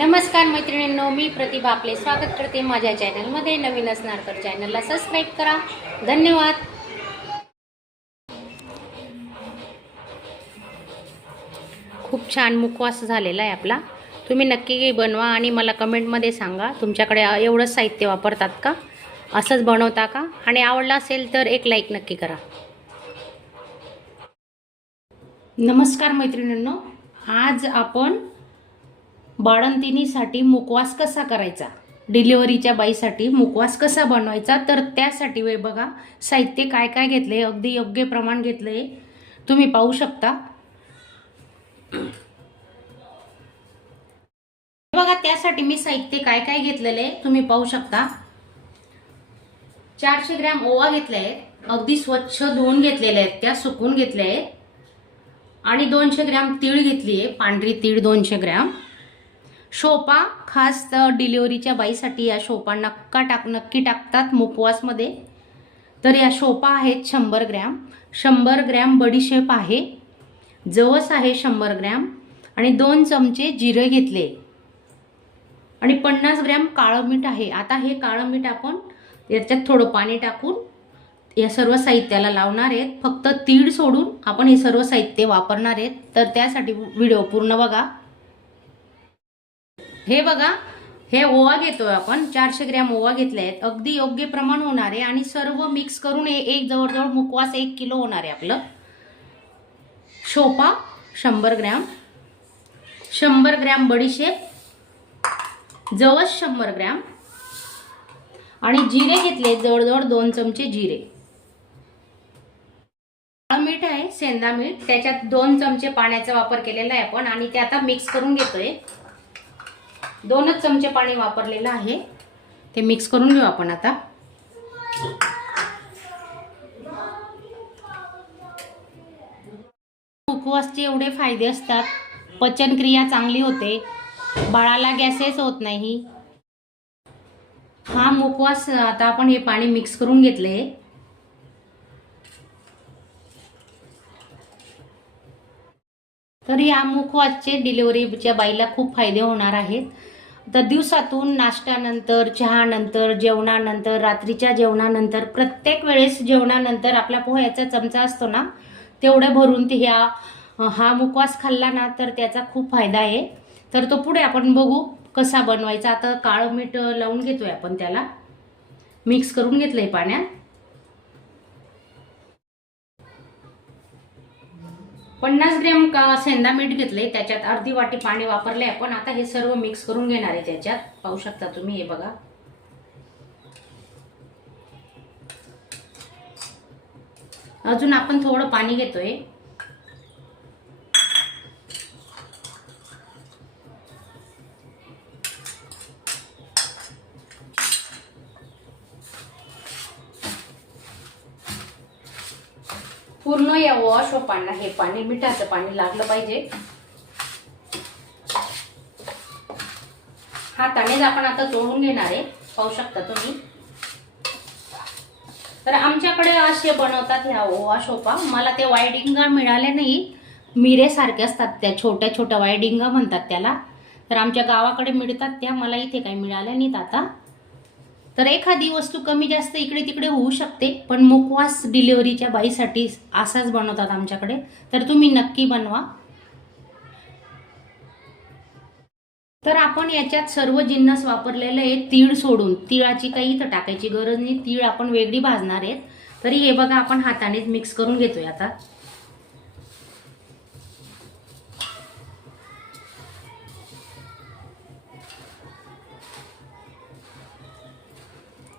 नमस्कार मैत्रिणींनो, मी प्रतिभा आपले स्वागत करते माझ्या चॅनलमध्ये. नवीन असणार तर चॅनलला सबस्क्राईब करा. धन्यवाद. खूप छान मुखवास झालेला आहे आपला. तुम्ही नक्की बनवा आणि मला कमेंटमध्ये सांगा तुमच्याकडे एवढं साहित्य वापरतात का, असंच बनवता का, आणि आवडला असेल तर एक लाईक नक्की करा. नमस्कार मैत्रिणींनो, आज आपण बाळंतिणीसाठी मुखवास कसा करायचा, डिलिव्हरीच्या बाईसाठी मुखवास कसा बनवायचा, तर त्यासाठी वे बघा साहित्य काय काय घेतले. अगदी योग्य प्रमाण घेतले, तुम्ही पाहू शकता. बघा त्यासाठी मी साहित्य काय काय घेतलेले तुम्ही पाहू शकता. 400 ग्रॅम ओवा घेतले आहे, अगदी स्वच्छ धुवून घेतलेले आहेत, त्या सुकून घेतले आहेत. आणि 200 ग्रॅम तीळ घेतली आहे, पांढरी तीळ 200 ग्रॅम. शोपा खास डिलिव्हरीच्या बाईसाठी या शोपा नक्की टाकतात मुखवासमध्ये. तर या शोपा आहेत 100 ग्रॅम. 100 ग्रॅम बडीशेप आहे, जवस आहे 100 ग्रॅम, आणि 2 चमचे जिरे घेतले, आणि 50 ग्रॅम काळं मीठ आहे. आता हे काळं मीठ आपण याच्यात थोडं पाणी टाकून या सर्व साहित्याला लावणार आहेत. फक्त तीळ सोडून आपण हे सर्व साहित्य वापरणार आहेत, तर त्यासाठी व्हिडिओ पूर्ण बघा. हे बघा, हे ओवा घेतोय आपण, 400 ग्रॅम ओवा घेतले आहेत, अगदी योग्य प्रमाण होणार आहे. आणि सर्व मिक्स करून हे एक जवळजवळ मुखवास 1 किलो होणार आहे आपलं. शोपा 100 ग्रॅम, 100 ग्रॅम बडीशेप, जवस 100 ग्रॅम, आणि जिरे घेतले जवळजवळ 2 चमचे जिरे. काळं मीठ आहे, सेंधा मीठ, त्याच्यात 2 चमचे पाण्याचा वापर केलेला आहे आपण, आणि ते आता मिक्स करून घेतोय. 2च चमचे पाणी वापरलेलं आहे, ते मिक्स करून घेऊ आपण आता. मुखवासचे एवढे फायदे असतात. पचनक्रिया चांगली होते, बाळाला गॅसेस होत नाही. हा मुखवास आता आपण हे पाणी मिक्स करून घेतले. तर या मुखवासचे डिलिव्हरीच्या बाईला खूप फायदे होणार आहेत. तर दिवसातून नाश्त्यानंतर, चहानंतर, जेवणानंतर, रात्रीच्या जेवणानंतर, प्रत्येक वेळेस जेवणानंतर आपला पोह्याचा चमचा असतो ना, तेवढे भरून ते हा मुखवास खाल्ला ना तर त्याचा खूप फायदा आहे. तर तो पुढे आपण बघू कसा बनवायचा. आता काळं मीठ लावून घेतोय आपण, त्याला मिक्स करून घेतलंय पाण्यात. 50 ग्रॅम सेंधा मीठ घेतले, त्याच्यात अर्धी वाटी पाणी वापरले आपण. आता हे सर्व मिक्स करून घेणार आहे त्याच्यात, पाहू शकता तुम्ही. हे बघा, अजून आपण थोडं पाणी घेतोय. पूर्ण या ओवा शोपांना हे पाणी, मिठाचं पाणी लागलं पाहिजे. हातानेच आपण आता चोळून घेणार आहे, पाहू शकता तुम्ही. तर आमच्याकडे असे बनवतात ह्या ओवा शोपा. मला ते वायडिंगा मिळाले नाही, मिरे सारखे असतात त्या, छोट्या छोट्या वायडिंगा म्हणतात त्याला. तर आमच्या गावाकडे मिळतात त्या, मला इथे काही मिळाल्या नाहीत आता. तर एखादी वस्तू कमी जास्त इकडे तिकडे होऊ शकते, पण मुखवास डिलिव्हरीच्या बाईसाठी असाच बनवतात आमच्याकडे. तर तुम्ही नक्की बनवा. तर आपण याच्यात सर्व जिन्नस वापरलेले आहे, तीळ सोडून. तिळाची काही इथं टाकायची गरज नाही, तीळ आपण वेगळी भाजणार आहेत. तरी हे बघा, आपण हातानेच मिक्स करून घेतोय आता.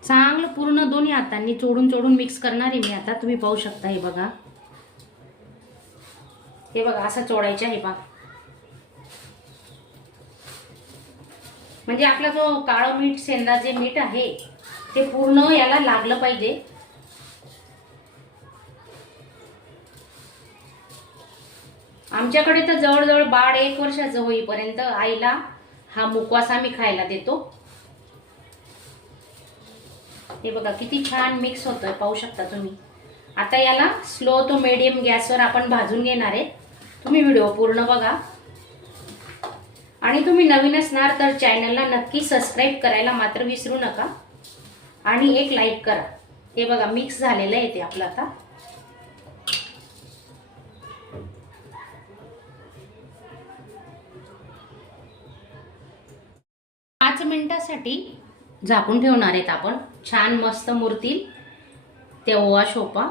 चांगलं पूर्ण दोन्ही हातांनी चोडून मिक्स करणार आहे मी आता. तुम्ही पाहू शकता. हे बघा, हे बघा, असं चोडायचं आहे बघा. म्हणजे आपला जो काळं मीठ, सेंधा जे मीठ आहे ते पूर्ण याला लागलं पाहिजे. आमच्याकडे तर जवळजवळ बाळ 1 वर्षाचं होईपर्यंत आईला हा मुखवास आम्ही खायला देतो. हे बघा किती छान मिक्स होतोय, पाहू शकता तुम्ही. आता याला स्लो टू मीडियम गॅसवर आपण भाजून घेणार आहे. तुम्ही व्हिडिओ पूर्ण बघा. आणि तुम्ही नवीन असणार तर चॅनलला नक्की सबस्क्राईब करायला मात्र विसरू नका आणि एक लाईक करा. हे बघा मिक्स झालेलं आहे ते आपलं आता. पाच मिनिटासाठी झाकून ठेवणार आहेत आपण. छान मस्त मुरतील ते ओवा शोपा.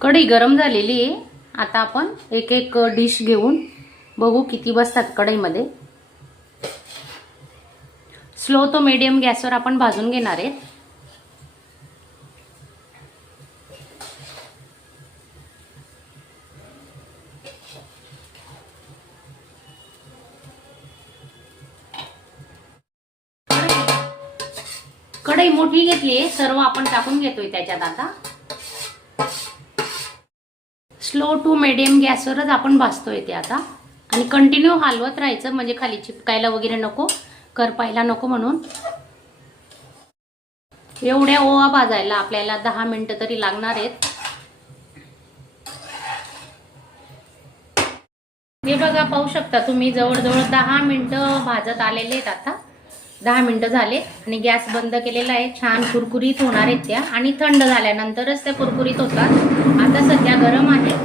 कढई गरम झालेली आहे. आता आपण एक एक डिश घेऊन बघू किती बसतात कढईमध्ये. स्लो तो मीडियम गॅसवर आपण भाजून घेणार आहेत. कढई मोठी घेतली आहे, सर्व आपण टाकून घेतोय त्याच्यात. आता स्लो टू मीडियम गॅसवरच आपण भाजतोय ते आता. आणि कंटिन्यू हलवत राहायचं म्हणजे खाली चिपकायला वगैरे नको, करपायला नको म्हणून. एवढ्या ओवा भाजायला आपल्याला 10 मिनिटं तरी लागणार आहेत. हे बघा पाहू शकता तुम्ही, जवळजवळ 10 मिनिटं भाजत आलेले आहेत. आता 10 मिनिटं झाले आणि गॅस बंद केलेला आहे. छान कुरकुरीत होणार आहेत त्या आणि थंड झाल्यानंतरच त्या कुरकुरीत होतात. आता सध्या गरम आहे.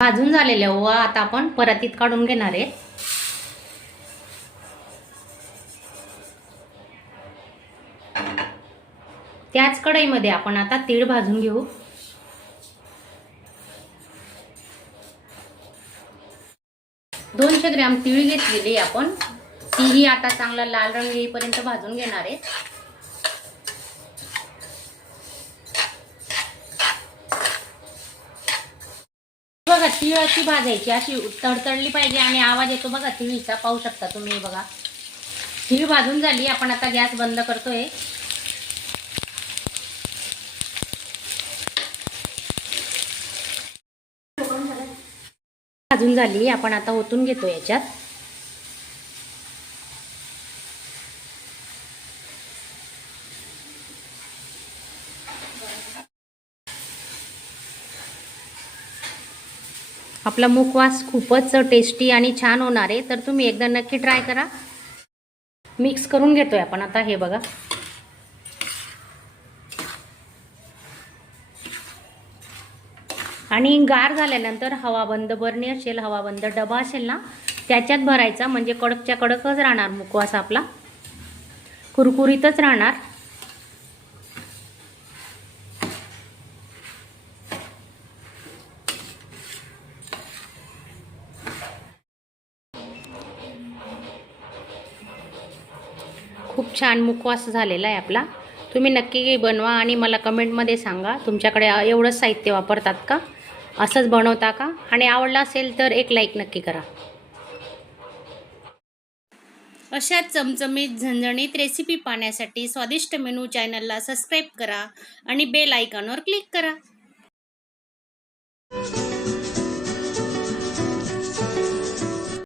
भाजून झालेल्या ओवा आता आपण परातीत काढून घेणार आहे. त्याच कढईमध्ये आपण आता तीळ भाजून घेऊ. $200 ग्रॅम तीळ घेतलेली आपण. तीही आता चांगला लाल रंग येईपर्यंत भाजून घेणार आहे. बघा तीळ अशी भाजायची, अशी तडतडली पाहिजे आणि आवाज येतो बघा तीळीचा, पाहू शकता तुम्ही. बघा तीळ भाजून झाली. आपण आता गॅस बंद करतोय. भाजून झाली, आपण आता ओतून घेतो याच्यात. आपला मुखवास खूपच टेस्टी आणि छान होणार आहे, तर तुम्ही एकदा नक्की ट्राय करा. मिक्स करून घेतोय आपण आता. हे बघा आणि गार झाल्यानंतर हवा बंद बरणी असेल, हवा बंद डबा असेल ना, त्याच्यात भरायचा म्हणजे कडकच्या कडकच राहणार मुखवास आपला, कुरकुरीतच राहणार. खूप छान मुखवास झालेला आहे आपला. तुम्ही नक्की बनवा आणि मला कमेंटमध्ये सांगा तुमच्याकडे एवढंच साहित्य वापरतात का, असंच बनवता का, आणि आवडला असेल तर एक लाईक नक्की करा. अशा चमचमीत झणझणीत रेसिपी पाहण्यासाठी स्वादिष्ट मेनू चॅनलला सबस्क्राईब करा आणि बेल आयकॉनवर क्लिक करा.